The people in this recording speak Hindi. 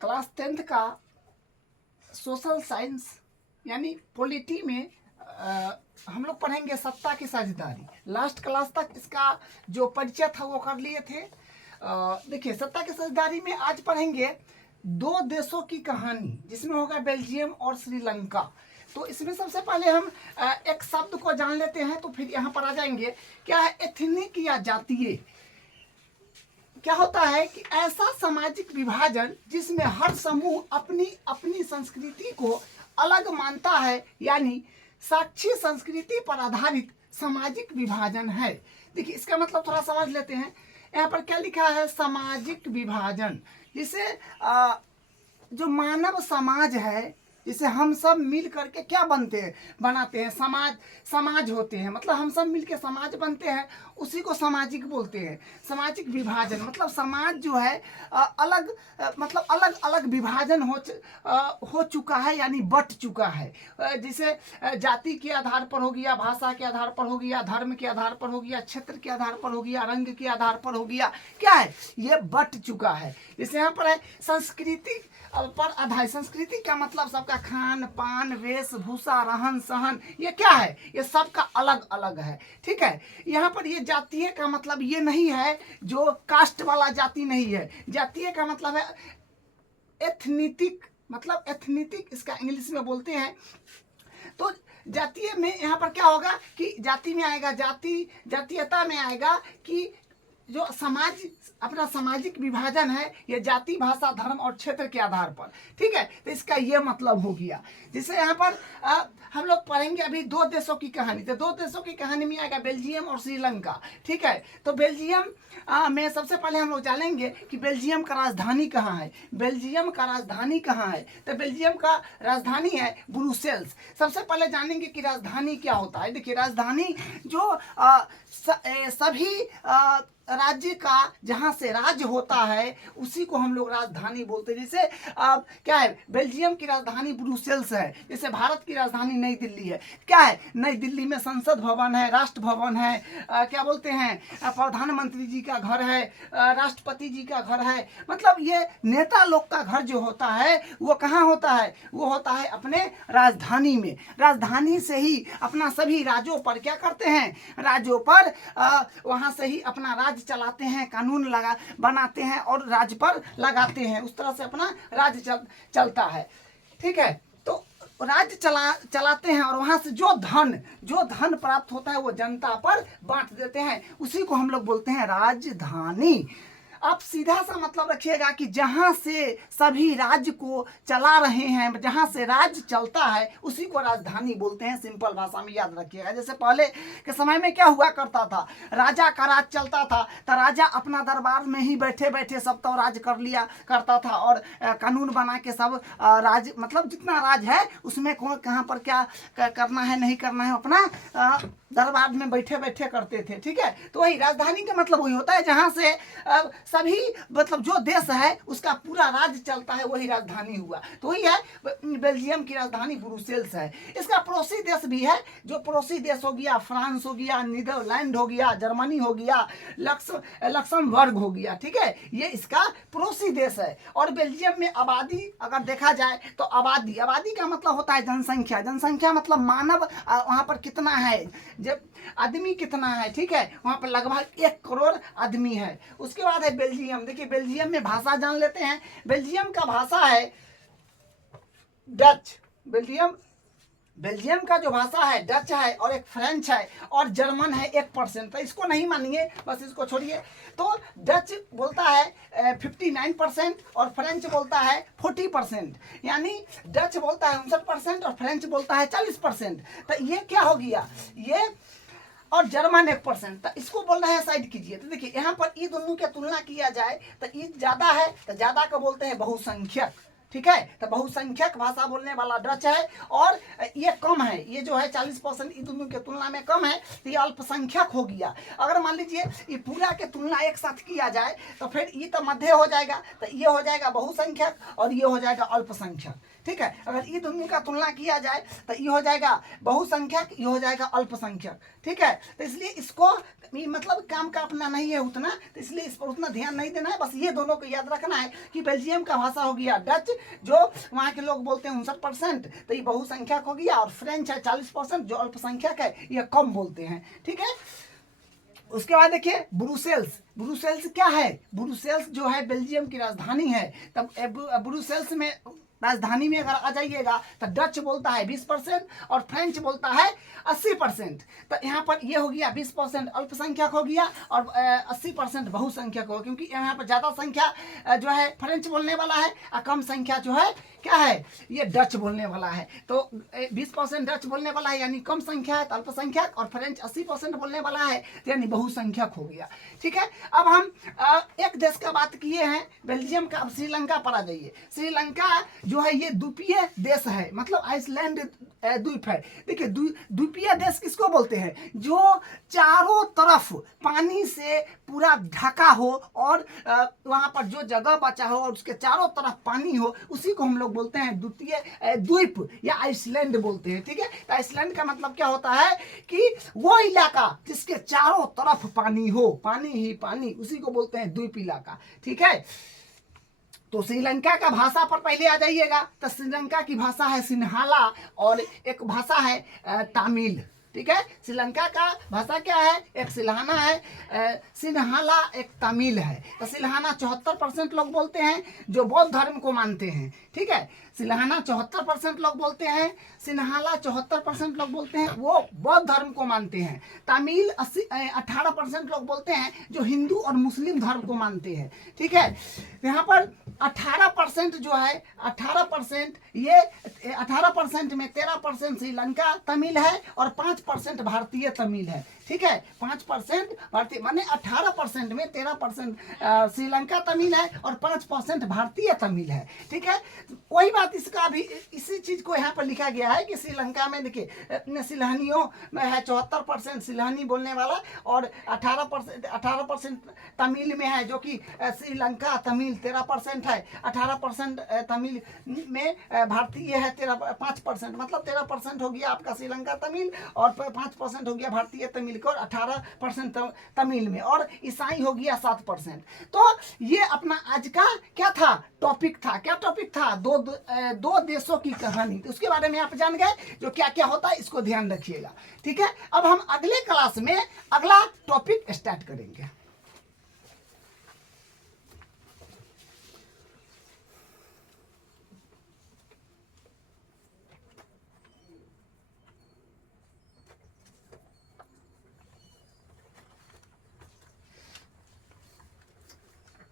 क्लास 10th का सोशल साइंस यानी पॉलिटी में हम लोग पढ़ेंगे सत्ता की साझेदारी। लास्ट क्लास तक इसका जो परिचय था वो कर लिए थे। देखिए, सत्ता की साझेदारी में आज पढ़ेंगे दो देशों की कहानी, जिसमें होगा बेल्जियम और श्रीलंका। तो इसमें सबसे पहले हम एक शब्द को जान लेते हैं, तो फिर यहाँ पर आ जाएंगे। क्या है एथनिक या जातीय? क्या होता है कि ऐसा सामाजिक विभाजन जिसमें हर समूह अपनी अपनी संस्कृति को अलग मानता है, यानी साक्षी संस्कृति पर आधारित सामाजिक विभाजन है। देखिए, इसका मतलब थोड़ा समझ लेते हैं। यहाँ पर क्या लिखा है? सामाजिक विभाजन, जिसे जो मानव समाज है, जिसे हम सब मिल करके क्या बनते हैं, बनाते हैं, समाज होते हैं। मतलब हम सब मिल के समाज बनते हैं, उसी को सामाजिक बोलते हैं। सामाजिक विभाजन मतलब समाज जो है मतलब अलग अलग विभाजन हो चुका है, यानी बट चुका है। जिसे जाति के आधार पर हो गया, भाषा के आधार पर हो गया, धर्म के आधार पर हो गया, क्षेत्र के आधार पर हो गया, रंग के आधार पर हो गया। क्या है? ये बट चुका है। जैसे यहाँ पर है संस्कृति पर आधारित। संस्कृति का मतलब सबका खान पान, वेशभूषा, रहन सहन, ये क्या है? ये सबका अलग अलग है। ठीक है। यहाँ पर ये जातीय का मतलब ये नहीं है जो कास्ट वाला जाति नहीं है। जातीय का मतलब है एथनिटिक, मतलब एथनिटिक इसका इंग्लिश में बोलते हैं। तो जातीय में यहाँ पर क्या होगा कि जाति में आएगा, जातीयता में आएगा कि जो समाज अपना सामाजिक विभाजन है, ये जाति, भाषा, धर्म और क्षेत्र के आधार पर। ठीक है। तो इसका ये मतलब हो गया। जिसे यहाँ पर हम लोग पढ़ेंगे अभी दो देशों की कहानी। तो दो देशों की कहानी में आएगा बेल्जियम और श्रीलंका। ठीक है। तो बेल्जियम में सबसे पहले हम लोग जानेंगे कि बेल्जियम का राजधानी कहाँ है। बेल्जियम का राजधानी कहाँ है? तो बेल्जियम का राजधानी है ब्रुसेल्स। सबसे पहले जानेंगे कि राजधानी क्या होता है। देखिए, राजधानी जो सभी राज्य का जहाँ से राज्य होता है, उसी को हम लोग राजधानी बोलते हैं। जैसे क्या है, बेल्जियम की राजधानी ब्रुसेल्स है। जैसे भारत की राजधानी नई दिल्ली है। क्या है? नई दिल्ली में संसद भवन है, राष्ट्र भवन है, क्या बोलते हैं, प्रधानमंत्री जी का घर है, राष्ट्रपति जी का घर है। मतलब ये नेता लोग का घर जो होता है वो कहाँ होता है? वो होता है अपने राजधानी में। राजधानी से ही अपना सभी राज्यों पर क्या करते हैं? राज्यों पर वहाँ से ही अपना राज्य चलाते हैं, कानून बनाते हैं और राज्य पर लगाते हैं। उस तरह से अपना राज्य चलता है। ठीक है। तो राज्य चलाते हैं और वहां से जो धन प्राप्त होता है वो जनता पर बांट देते हैं। उसी को हम लोग बोलते हैं राजधानी। आप सीधा सा मतलब रखिएगा कि जहां से सभी राज्य को चला रहे हैं, जहां से राज्य चलता है, उसी को राजधानी बोलते हैं। सिंपल भाषा में याद रखिएगा। जैसे पहले के समय में क्या हुआ करता था, राजा का राज चलता था, तो राजा अपना दरबार में ही बैठे बैठे सब तो राज कर लिया करता था और कानून बना के सब राज, मतलब जितना राज है उसमें कौन कहाँ पर क्या करना है नहीं करना है, अपना दरबार में बैठे बैठे करते थे। ठीक है। तो वही राजधानी का मतलब वही होता है जहां से सभी, मतलब जो देश है उसका पूरा राज्य चलता है, वही राजधानी हुआ। तो वही है बेल्जियम की राजधानी ब्रुसेल्स है। इसका पड़ोसी देश भी है। जो पड़ोसी देश हो गया, फ्रांस हो गया, नीदरलैंड हो गया, जर्मनी हो गया, लक्समबर्ग हो गया। ठीक है। ये इसका पड़ोसी देश है। और बेल्जियम में आबादी अगर देखा जाए तो आबादी का मतलब होता है जनसंख्या। जनसंख्या मतलब मानव वहां पर कितना है, जब आदमी कितना है। ठीक है। वहां पर लगभग 1 करोड़ आदमी है। उसके बाद है बेल्जियम। देखिए, बेल्जियम में भाषा जान लेते हैं। बेल्जियम का भाषा है डच। बेल्जियम का जो भाषा है डच है, और एक फ्रेंच है, और जर्मन है 1%। तो इसको नहीं मानिए, बस इसको छोड़िए। तो डच बोलता है 59% और फ्रेंच बोलता है 40%। यानी डच बोलता है 59% और फ्रेंच बोलता है 40%। तो ये क्या हो गया, ये और जर्मन 1%। तो इसको बोल रहे हैं साइड कीजिए। तो देखिए, यहाँ पर ये दोनों की तुलना किया जाए तो ये ज्यादा है, तो ज्यादा का बोलते हैं बहुसंख्यक। ठीक है। तो बहुसंख्यक भाषा बोलने वाला डच है, और ये कम है, ये जो है 40% इन दोनों की तुलना में कम है, तो ये अल्पसंख्यक हो गया। अगर मान लीजिए ये पूरा के तुलना एक साथ किया जाए तो फिर ये तो मध्य हो जाएगा, तो ये हो जाएगा बहुसंख्यक और ये हो जाएगा अल्पसंख्यक, ठीक है। अगर ये दोनों का तुलना किया जाए तो ये हो जाएगा बहुसंख्यक, ये हो जाएगा अल्पसंख्यक, ठीक है। तो इसलिए इसको मतलब काम का अपना नहीं है उतना, तो इसलिए इस पर उतना ध्यान नहीं देना है। बस ये दोनों को याद रखना है कि बेल्जियम का भाषा हो गया डच, जो वहाँ के लोग बोलते हैं 59%, तो ये बहुसंख्यक हो गया, और फ्रेंच है 40% जो अल्पसंख्यक है, ये कम बोलते हैं, ठीक है। उसके बाद देखिए ब्रुसेल्स। ब्रुसेल्स क्या है? ब्रुसेल्स जो है बेल्जियम की राजधानी है। तब ब्रुसेल्स में राजधानी में अगर आ जाइएगा तो डच बोलता है 20% और फ्रेंच बोलता है 80%। तो यहाँ पर ये हो गया 20% अल्पसंख्यक हो गया और 80% बहुसंख्यक हो, क्योंकि यहाँ पर ज़्यादा संख्या जो है फ्रेंच बोलने वाला है और कम संख्या जो है क्या है, ये डच बोलने वाला है। तो 20% डच बोलने वाला है यानी कम संख्या है तो अल्पसंख्यक, और फ्रेंच 80% बोलने वाला है तो यानी बहुसंख्यक हो गया, ठीक है। अब हम एक देश का बात किए हैं बेल्जियम का, अब श्रीलंका पर आ जाइए। श्रीलंका जो है ये द्वीपीय देश है, मतलब आइसलैंड द्वीप है। देखिए द्वीपीय देश किसको बोलते हैं? जो चारों तरफ पानी से पूरा ढका हो और वहाँ पर जो जगह बचा हो और उसके चारों तरफ पानी हो, उसी को हम लोग बोलते हैं द्वितीय द्वीप या आइसलैंड बोलते हैं, ठीक है। तो आइसलैंड का मतलब क्या होता है कि वो इलाका जिसके चारों तरफ पानी हो, पानी ही पानी, उसी को बोलते हैं द्वीप इलाका, ठीक है। तो श्रीलंका का भाषा पर पहले आ जाइएगा। तो श्रीलंका की भाषा है सिन्हाला और एक भाषा है तमिल, ठीक है। श्रीलंका का भाषा क्या है? एक सिल्हाना है, सिन्हाला एक तमिल है। तो सिल्हाना 74% लोग बोलते हैं जो बौद्ध धर्म को मानते हैं, ठीक है। सिल्हाना 74% लोग बोलते हैं, सिन्हाला 74% लोग बोलते हैं वो बौद्ध धर्म को मानते हैं। तमिल 18% लोग बोलते हैं जो हिंदू और मुस्लिम धर्म को मानते हैं, ठीक है। यहाँ पर 18% जो है 18%, ये 18% में 13% श्रीलंका तमिल है और 5% भारतीय तमिल है, ठीक है। 5% भारतीय, माने 18% में 13% श्रीलंका तमिल है और 5% भारतीय तमिल है, ठीक है। वही बात इसका भी, इसी चीज को यहाँ पर लिखा गया है कि श्रीलंका में देखिए सिल्हानियों में है 74% सिल्हानी बोलने वाला और 18% तमिल में है, जो कि श्रीलंका तमिल 13% है। 18% तमिल में भारतीय है 5%, मतलब 13% हो गया आपका श्रीलंका तमिल और 5% हो गया भारतीय तमिल और 18% तमिल में, और ईसाई हो गया 7%। तो ये अपना आज का क्या था टॉपिक था, क्या टॉपिक था? दो देशों की कहानी। तो उसके बारे में आप जान गए जो क्या क्या होता है, इसको ध्यान रखिएगा, ठीक है। अब हम अगले क्लास में अगला टॉपिक स्टार्ट करेंगे।